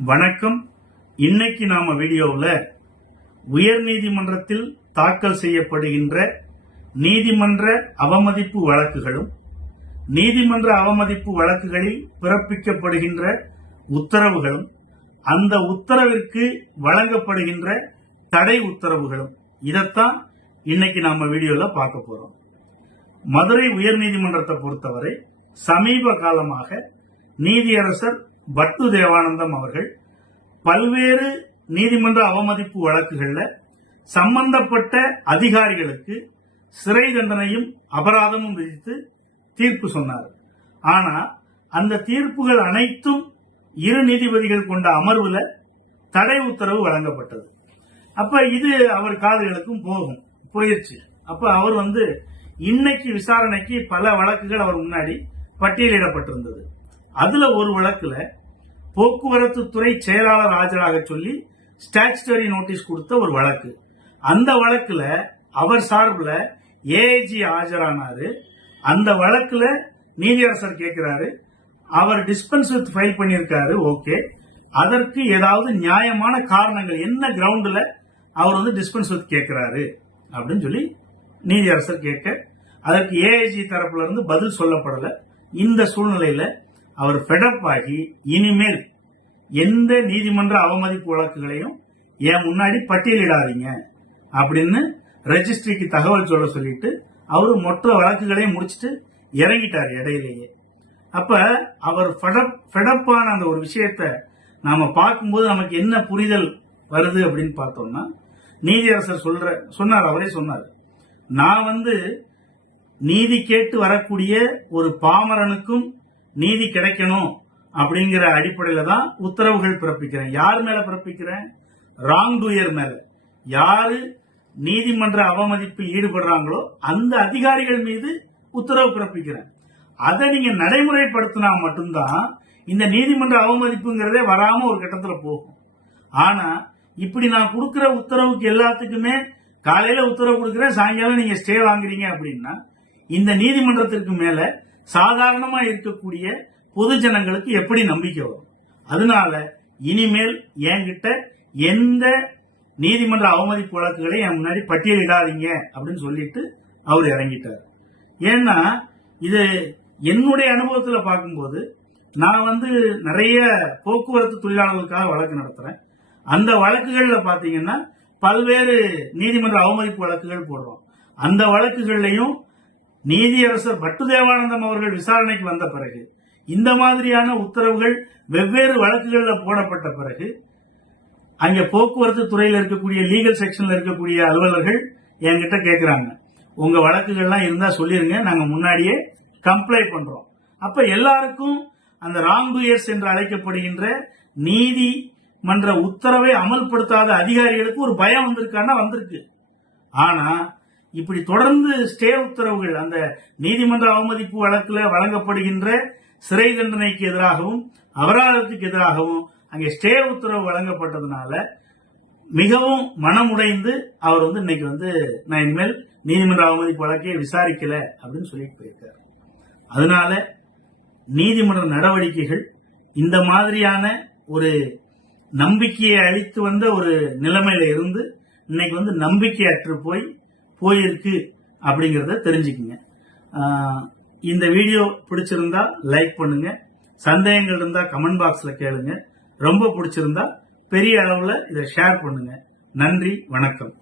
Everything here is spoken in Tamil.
வணக்கம். இன்னைக்கு நாம வீடியோவில் உயர்நீதிமன்றத்தில் தாக்கல் செய்யப்படுகின்ற நீதிமன்ற அவமதிப்பு வழக்குகளும் நீதிமன்ற அவமதிப்பு வழக்குகளில் பிறப்பிக்கப்படுகின்ற உத்தரவுகளும் அந்த உத்தரவிற்கு வழங்கப்படுகின்ற தடை உத்தரவுகளும் இதைத்தான் இன்னைக்கு நாம வீடியோல பார்க்க போறோம். மதுரை உயர்நீதிமன்றத்தை பொறுத்தவரை சமீப காலமாக நீதியரசர் பட்டு தேவானந்தம் அவர்கள் பல்வேறு நீதிமன்ற அவமதிப்பு வழக்குகள்ல சம்பந்தப்பட்ட அதிகாரிகளுக்கு சிறை தண்டனையும் அபராதமும் விதித்து தீர்ப்பு சொன்னார். ஆனா அந்த தீர்ப்புகள் அனைத்தும் இரு நீதிபதிகள் கொண்ட அமர்வுல தடை உத்தரவு வழங்கப்பட்டது. அப்ப இது அவர் காதுகளுக்கும் போயிருச்சு. அப்ப அவர் இன்னைக்கு விசாரணைக்கு பல வழக்குகள் அவர் முன்னாடி பட்டியலிடப்பட்டிருந்தது. அதுல ஒரு வழக்குல போக்குவரத்து துறை செயலாளர் ஆஜராக சொல்லி ஸ்டாச்சுட்டரி நோட்டீஸ் கொடுத்த ஒரு வழக்கு. அந்த வழக்குல அவர் சார்பில் ஏஐஜி ஆஜரானாரு. அந்த வழக்குல நீதியரசர் கேட்கிறாரு, அவர் டிஸ்பென்ஸ் வித் ஃபைல் பண்ணியிருக்காரு, ஓகே, அதற்கு ஏதாவது நியாயமான காரணங்கள் என்ன கிரவுண்ட்ல அவர் டிஸ்பென்ஸ் வித் கேட்கிறாரு அப்படின்னு சொல்லி நீதியரசர் கேட்க அதற்கு ஏஐஜி தரப்புல இருந்து பதில் சொல்லப்படல. இந்த சூழ்நிலையில அவர் ஃபெடப் ஆகி இனிமேல் எந்த நீதிமன்ற அவமதிப்பு வழக்குகளையும் என் முன்னாடி பட்டியலிடாதீங்க அப்படின்னு ரெஜிஸ்ட்ரிக்கு தகவல் சொல்லிட்டு அவரு மொத்த வழக்குகளையும் முடிச்சுட்டு இறங்கிட்டார் இடையிலேயே. அப்ப அவர் ஃபெடப்பான அந்த ஒரு விஷயத்த நாம பார்க்கும்போது நமக்கு என்ன புரிதல் வருது அப்படின்னு பார்த்தோம்னா, நீதியரசர் சொன்னார், அவரே சொன்னார், நான் நீதி கேட்டு வரக்கூடிய ஒரு பாமரனுக்கும் நீதி கிடைக்கணும் அப்படிங்கிற அடிப்படையில தான் உத்தரவுகள் பிறப்பிக்கிறேன். யார் மேல பிறப்பிக்கிறேன்? ராங் டூயர் மேல. யாரு நீதிமன்ற அவமதிப்பில் ஈடுபடுறாங்களோ அந்த அதிகாரிகள் மீது உத்தரவு பிறப்பிக்கிறேன். அதை நீங்க நடைமுறைப்படுத்தினா மட்டும்தான் இந்த நீதிமன்ற அவமதிப்புங்கிறதே வராம ஒரு கட்டத்துல போகும். ஆனா இப்படி நான் கொடுக்கிற உத்தரவுக்கு எல்லாத்துக்குமே காலையில உத்தரவு கொடுக்கிறேன், சாயங்காலம் நீங்க ஸ்டே வாங்குறீங்க அப்படின்னா இந்த நீதிமன்றத்திற்கு மேல சாதாரணமா இருக்கக்கூடிய பொது ஜனங்களுக்கு எப்படி நம்பிக்கை வரும்? அதனால இனிமேல் என்கிட்ட எந்த நீதிமன்ற அவமதிப்பு வழக்குகளை என் முன்னாடி பட்டியலிடாதீங்க அப்படின்னு சொல்லிட்டு அவர் இறங்கிட்டார். ஏன்னா இது என்னுடைய அனுபவத்துல பார்க்கும்போது நான் நிறைய போக்குவரத்து தொழிலாளர்களுக்காக வழக்கு நடத்துறேன். அந்த வழக்குகள்ல பாத்தீங்கன்னா பல்வேறு நீதிமன்ற அவமதிப்பு வழக்குகள் போடுறோம். அந்த வழக்குகள்லையும் நீதியரசர் பட்டு தேவானந்தம் அவர்கள் விசாரணைக்கு வந்த பிறகு இந்த மாதிரியான உத்தரவுகள் வெவ்வேறு வழக்குகளில் போடப்பட்ட பிறகு அங்க போக்குவரத்து துறையில் இருக்கக்கூடிய லீகல் செக்ஷன்ல இருக்கக்கூடிய அலுவலர்கள் என்கிட்ட கேட்கிறாங்க, உங்க வழக்குகள்லாம் இருந்தா சொல்லிருங்க, நாங்க முன்னாடியே கம்ப்ளைண்ட் பண்றோம். அப்ப எல்லாருக்கும் அந்த ராங் டூயர்ஸ் என்று அழைக்கப்படுகின்ற நீதிமன்ற உத்தரவை அமல்படுத்தாத அதிகாரிகளுக்கு ஒரு பயம் வந்திருக்கு. ஆனா இப்படி தொடர்ந்து ஸ்டே உத்தரவுகள் அந்த நீதிமன்ற அவமதிப்பு வழக்குல வழங்கப்படுகின்ற சிறை தண்டனைக்கு எதிராகவும் அபராதத்துக்கு எதிராகவும் அங்கே ஸ்டே உத்தரவு வழங்கப்பட்டதுனால மிகவும் மனமுடைந்து அவர் இன்னைக்கு நான் இனிமேல் நீதிமன்ற அவமதிப்பு வழக்கையை விசாரிக்கல அப்படின்னு சொல்லிட்டு போயிருக்காரு. அதனால நீதிமன்ற நடவடிக்கைகள் இந்த மாதிரியான ஒரு நம்பிக்கையை அளித்து வந்த ஒரு நிலைமையில இருந்து இன்னைக்கு நம்பிக்கையற்று போயிருக்கு அப்படிங்கறத தெரிஞ்சுக்குங்க. இந்த வீடியோ பிடிச்சிருந்தா லைக் பண்ணுங்க, சந்தேகங்கள் இருந்தா கமெண்ட் பாக்ஸ்ல கேளுங்க, ரொம்ப பிடிச்சிருந்தா பெரிய அளவுல இதை ஷேர் பண்ணுங்க. நன்றி, வணக்கம்.